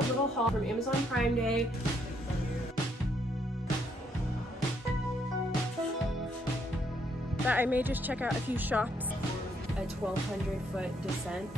a little haul from Amazon Prime Day. That I may just check out a few shops. A 1,200-foot descent.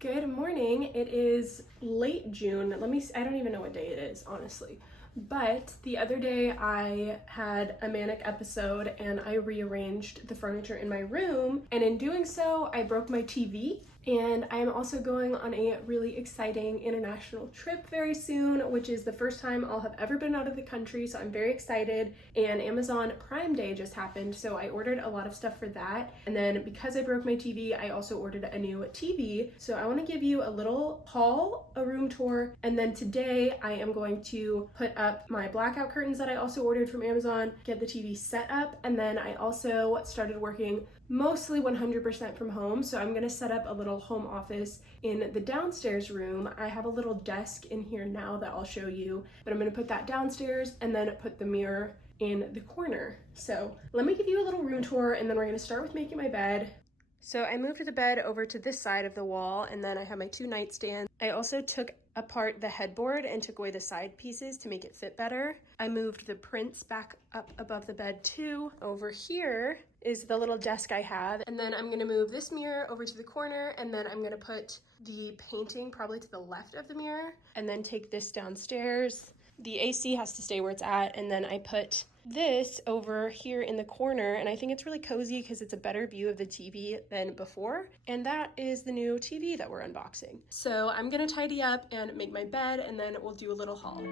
Good morning. It is late June. I don't even know what day it is, honestly. But the other day I had a manic episode and I rearranged the furniture in my room, and in doing so, I broke my TV. And I am also going on a really exciting international trip very soon, which is the first time I'll have ever been out of the country, so I'm very excited. And Amazon Prime Day just happened, so I ordered a lot of stuff for that. And then because I broke my TV, I also ordered a new TV. So I want to give you a little haul, a room tour, and then today I am going to put up my blackout curtains that I also ordered from Amazon, get the TV set up, and then I also started working mostly 100% from home. So I'm gonna set up a little home office in the downstairs room. I have a little desk in here now that I'll show you, but I'm gonna put that downstairs and then put the mirror in the corner. So let me give you a little room tour, and then we're gonna start with making my bed. So I moved the bed over to this side of the wall, and then I have my two nightstands. I also took apart the headboard and took away the side pieces to make it fit better. I moved the prints back up above the bed too. Over here is the little desk I have, and then I'm gonna move this mirror over to the corner, and then I'm gonna put the painting probably to the left of the mirror, and then take this downstairs. The AC has to stay where it's at, and then I put this over here in the corner, and I think it's really cozy because it's a better view of the TV than before, and that is the new TV that we're unboxing. So I'm gonna tidy up and make my bed, and then we'll do a little haul.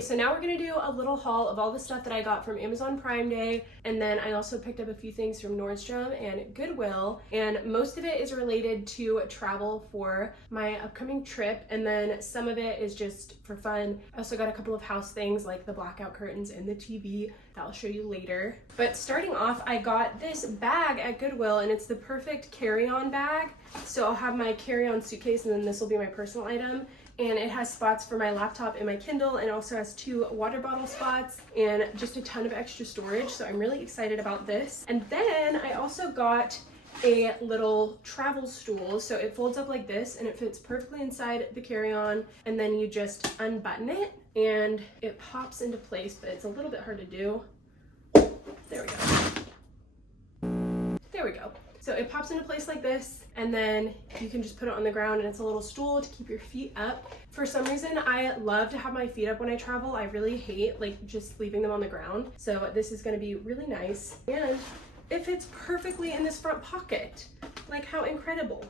So now we're gonna do a little haul of all the stuff that I got from Amazon Prime Day, and then I also picked up a few things from Nordstrom and Goodwill, and most of it is related to travel for my upcoming trip, and then some of it is just for fun. I also got a couple of house things like the blackout curtains and the TV that I'll show you later. But starting off, I got this bag at Goodwill, and it's the perfect carry-on bag. So I'll have my carry-on suitcase, and then this will be my personal item. And it has spots for my laptop and my Kindle, and also has 2 water bottle spots and just a ton of extra storage. So I'm really excited about this. And then I also got a little travel stool. So it folds up like this, and it fits perfectly inside the carry-on, and then you just unbutton it and it pops into place, but it's a little bit hard to do. There we go. There we go. So it pops into place like this, and then you can just put it on the ground, and it's a little stool to keep your feet up. For some reason, I love to have my feet up when I travel. I really hate just leaving them on the ground. So this is gonna be really nice. And it fits perfectly in this front pocket. Like, how incredible.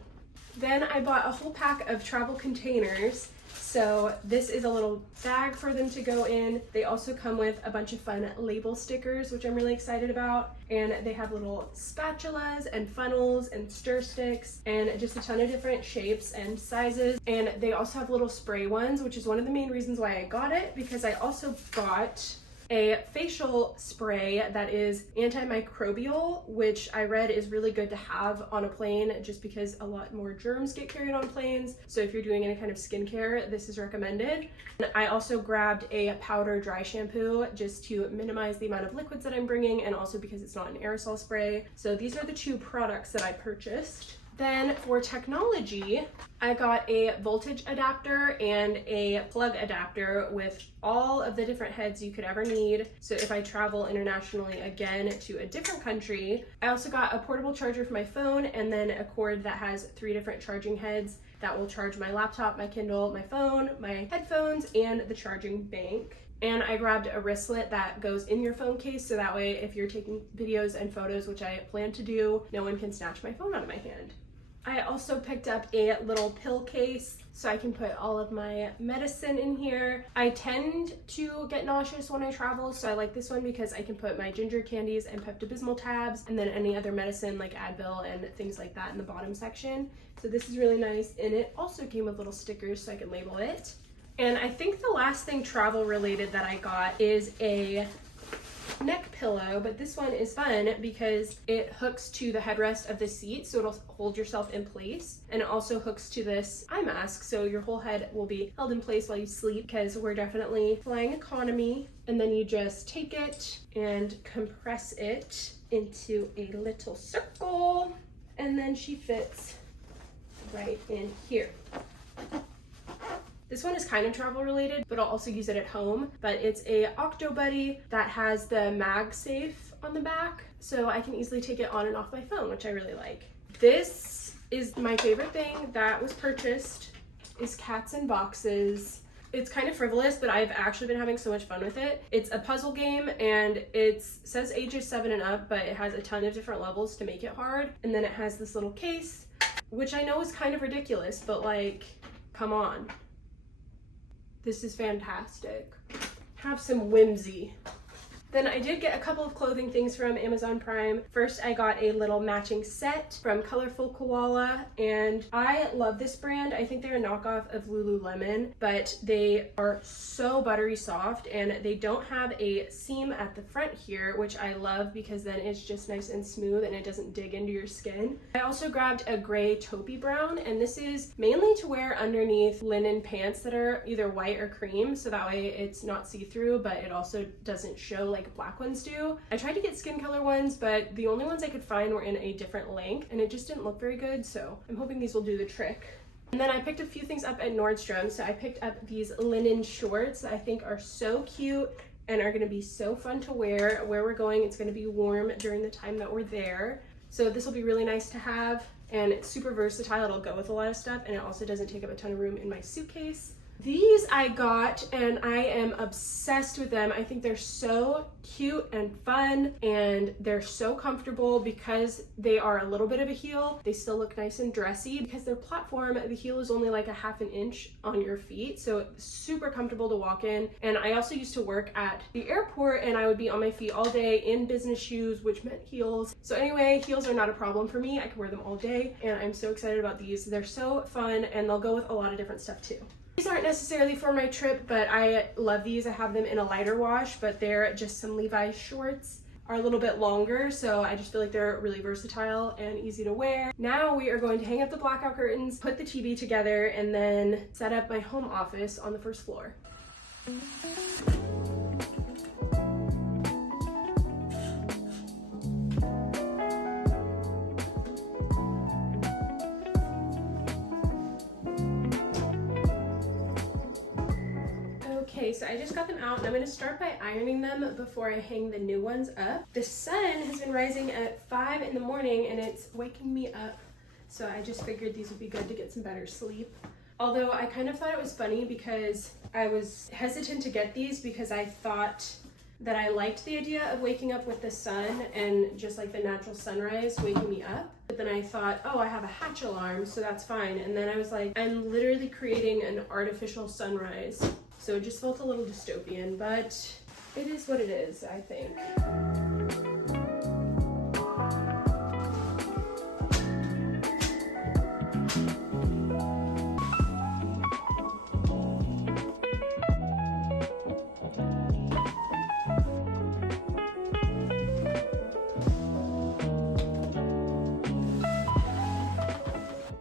Then I bought a whole pack of travel containers. So this is a little bag for them to go in. They also come with a bunch of fun label stickers, which I'm really excited about. And they have little spatulas and funnels and stir sticks and just a ton of different shapes and sizes. And they also have little spray ones, which is one of the main reasons why I got it, because I also got a facial spray that is antimicrobial, which I read is really good to have on a plane just because a lot more germs get carried on planes. So if you're doing any kind of skincare, this is recommended. And I also grabbed a powder dry shampoo just to minimize the amount of liquids that I'm bringing, and also because it's not an aerosol spray. So these are the 2 products that I purchased. Then for technology, I got a voltage adapter and a plug adapter with all of the different heads you could ever need. So if I travel internationally again to a different country, I also got a portable charger for my phone, and then a cord that has 3 different charging heads that will charge my laptop, my Kindle, my phone, my headphones, and the charging bank. And I grabbed a wristlet that goes in your phone case, so that way if you're taking videos and photos, which I plan to do, no one can snatch my phone out of my hand. I also picked up a little pill case so I can put all of my medicine in here. I tend to get nauseous when I travel, so I like this one because I can put my ginger candies and Pepto-Bismol tabs and then any other medicine like Advil and things like that in the bottom section. So this is really nice, and it also came with little stickers so I can label it. And I think the last thing travel related that I got is a neck pillow, but this one is fun because it hooks to the headrest of the seat, so it'll hold yourself in place, and it also hooks to this eye mask, so your whole head will be held in place while you sleep, because we're definitely flying economy. And then you just take it and compress it into a little circle, and then she fits right in here. This one is kind of travel related, but I'll also use it at home. But it's a Octo Buddy that has the MagSafe on the back, so I can easily take it on and off my phone, which I really like. This is my favorite thing that was purchased, is Cats in Boxes. It's kind of frivolous, but I've actually been having so much fun with it. It's a puzzle game, and it says ages 7 and up, but it has a ton of different levels to make it hard. And then it has this little case, which I know is kind of ridiculous, but like, come on. This is fantastic. Have some whimsy. Then I did get a couple of clothing things from Amazon Prime. First, I got a little matching set from Colorful Koala, and I love this brand. I think they're a knockoff of Lululemon, but they are so buttery soft, and they don't have a seam at the front here, which I love because then it's just nice and smooth and it doesn't dig into your skin. I also grabbed a gray taupey brown, and this is mainly to wear underneath linen pants that are either white or cream, so that way it's not see-through, but it also doesn't show like black ones do. I tried to get skin color ones, but the only ones I could find were in a different length, and it just didn't look very good, so I'm hoping these will do the trick. And then I picked a few things up at Nordstrom. So I picked up these linen shorts that I think are so cute and are gonna be so fun to wear. Where we're going, it's gonna be warm during the time that we're there. So this will be really nice to have, and it's super versatile. It'll go with a lot of stuff, and it also doesn't take up a ton of room in my suitcase. These I got, and I am obsessed with them. I think they're so cute and fun, and they're so comfortable because they are a little bit of a heel. They still look nice and dressy. Because they're platform, the heel is only like a ½ an inch on your feet, so it's super comfortable to walk in. And I also used to work at the airport, and I would be on my feet all day in business shoes, which meant heels. So anyway, heels are not a problem for me. I can wear them all day, and I'm so excited about these. They're so fun, and they'll go with a lot of different stuff too. These aren't necessarily for my trip, but I love these. I have them in a lighter wash, but they're just some Levi's shorts. Are a little bit longer, so I just feel like they're really versatile and easy to wear. Now we are going to hang up the blackout curtains, put the TV together, and then set up my home office on the first floor. Okay, so I just got them out, and I'm going to start by ironing them before I hang the new ones up. The sun has been rising at 5 in the morning, and it's waking me up, so I just figured these would be good to get some better sleep. Although I kind of thought it was funny because I was hesitant to get these because I thought that I liked the idea of waking up with the sun and just like the natural sunrise waking me up. But then I thought, oh, I have a hatch alarm, so that's fine. And then I was like, I'm literally creating an artificial sunrise. So it just felt a little dystopian, but it is what it is, I think.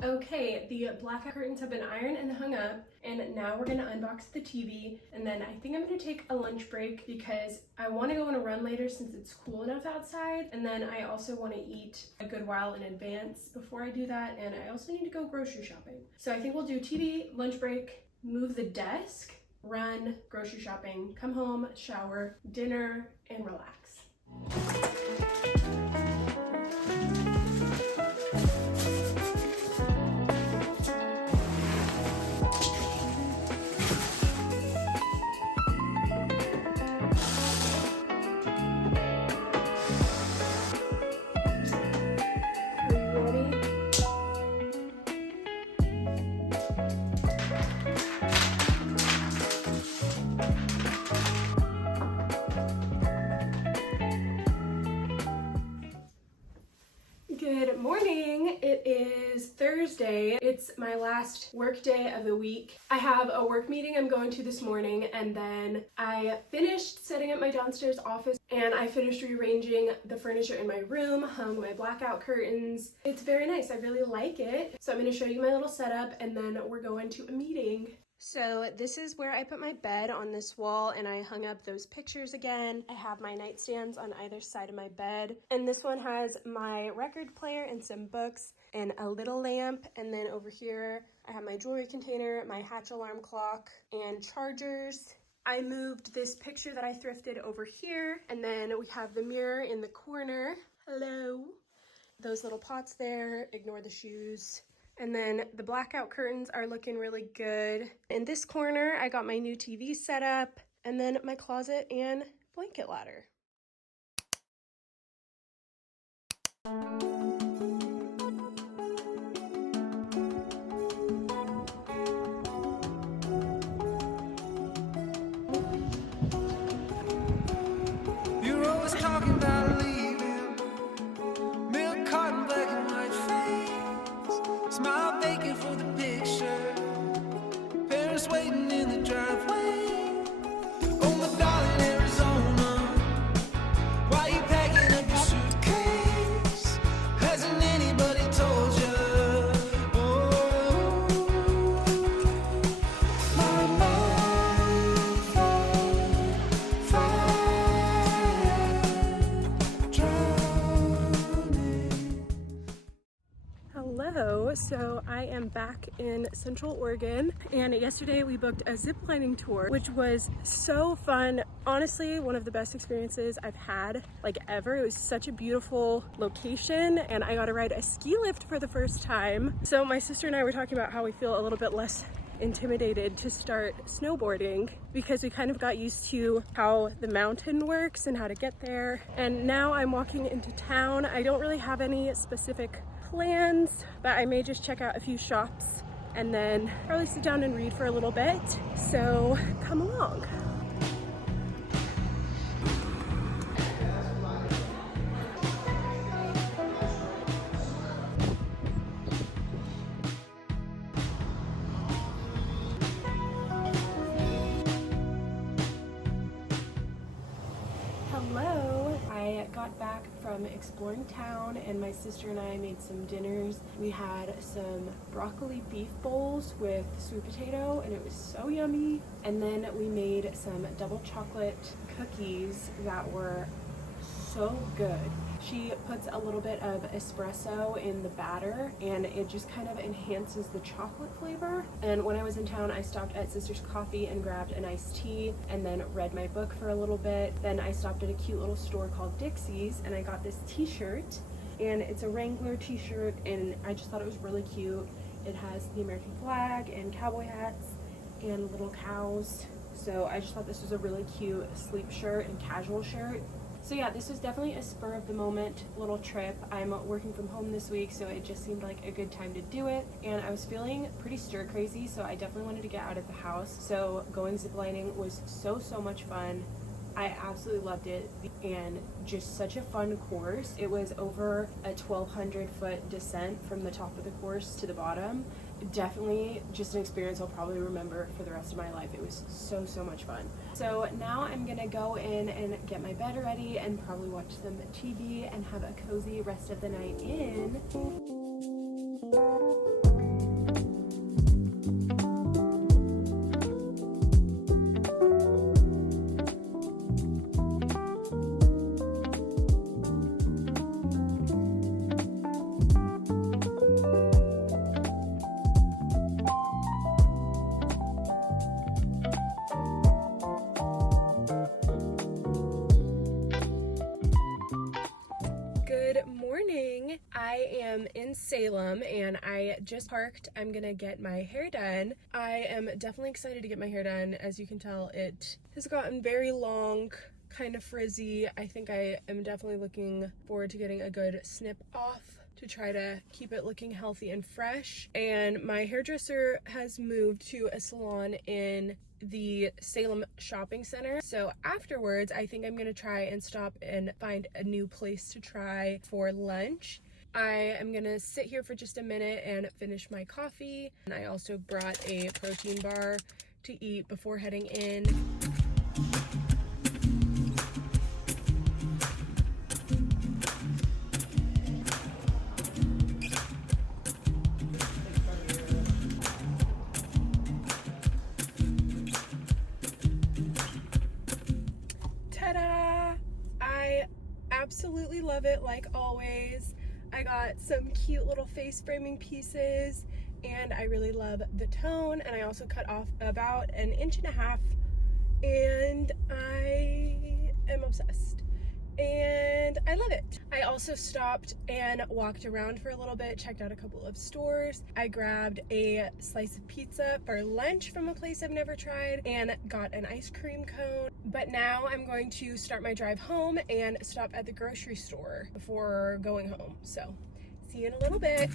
Okay, the blackout curtains have been ironed and hung up, and now we're gonna unbox the TV, and then I think I'm gonna take a lunch break because I wanna go on a run later since it's cool enough outside, and then I also wanna eat a good while in advance before I do that, and I also need to go grocery shopping. So I think we'll do TV, lunch break, move the desk, run, grocery shopping, come home, shower, dinner, and relax. Good morning. It is Thursday. It's my last work day of the week. I have a work meeting I'm going to this morning, and then I finished setting up my downstairs office and I finished rearranging the furniture in my room, hung my blackout curtains. It's very nice. I really like it. So I'm going to show you my little setup and then we're going to a meeting. So this is where I put my bed on this wall, and I hung up those pictures again. I have my nightstands on either side of my bed, and this one has my record player and some books and a little lamp. And then over here I have my jewelry container, my Hatch alarm clock, and chargers. I moved this picture that I thrifted over here, and then we have the mirror in the corner. Hello. Those little pots there, ignore the shoes. And then the blackout curtains are looking really good. In this corner, I got my new TV set up, and then my closet and blanket ladder. You're always talking about leaving, milk carton, black and white face, smile vacant for the picture, parents waiting in the driveway. Oh my darling Arizona, why you packing up your suitcase? Hasn't anybody told you? Oh, my love, drowning. Hello, so I am back in Central Oregon, and yesterday we booked a zip lining tour, which was so fun. Honestly, one of the best experiences I've had like ever. It was such a beautiful location, and I got to ride a ski lift for the first time. So my sister and I were talking about how we feel a little bit less intimidated to start snowboarding because we kind of got used to how the mountain works and how to get there. And now I'm walking into town. I don't really have any specific plans, but I may just check out a few shops and then probably sit down and read for a little bit. So come along. Hello. I got back from exploring town, and my sister and I made some dinners. We had some broccoli beef bowls with sweet potato, and it was so yummy. And then we made some double chocolate cookies that were so good. She puts a little bit of espresso in the batter, and it just kind of enhances the chocolate flavor. And when I was in town, I stopped at Sister's Coffee and grabbed an iced tea and then read my book for a little bit. Then I stopped at a cute little store called Dixie's, and I got this t-shirt, and it's a Wrangler t-shirt, and I just thought it was really cute. It has the American flag and cowboy hats and little cows. So I just thought this was a really cute sleep shirt and casual shirt. So yeah, this was definitely a spur of the moment little trip. I'm working from home this week, so it just seemed like a good time to do it. And I was feeling pretty stir crazy, so I definitely wanted to get out of the house. So going ziplining was so much fun. I absolutely loved it, and just such a fun course. It was over a 1,200 foot descent from the top of the course to the bottom. Definitely just an experience I'll probably remember for the rest of my life. It was so much fun. So now I'm gonna go in and get my bed ready and probably watch some TV and have a cozy rest of the night in. Good morning. I am in Salem and I just parked. I'm gonna get my hair done. I am definitely excited to get my hair done. As you can tell, it has gotten very long, kind of frizzy. I think I am definitely looking forward to getting a good snip off to try to keep it looking healthy and fresh. And my hairdresser has moved to a salon in the Salem shopping center. So afterwards, I think I'm gonna try and stop and find a new place to try for lunch. I am gonna sit here for just a minute and finish my coffee. And I also brought a protein bar to eat before heading in. Ta-da! I absolutely love it, like always. I got some cute little face framing pieces and I really love the tone, and I also cut off about 1.5 inches and I am obsessed and I love it. I also stopped and walked around for a little bit, checked out a couple of stores. I grabbed a slice of pizza for lunch from a place I've never tried and got an ice cream cone. But now I'm going to start my drive home and stop at the grocery store before going home. So see you in a little bit.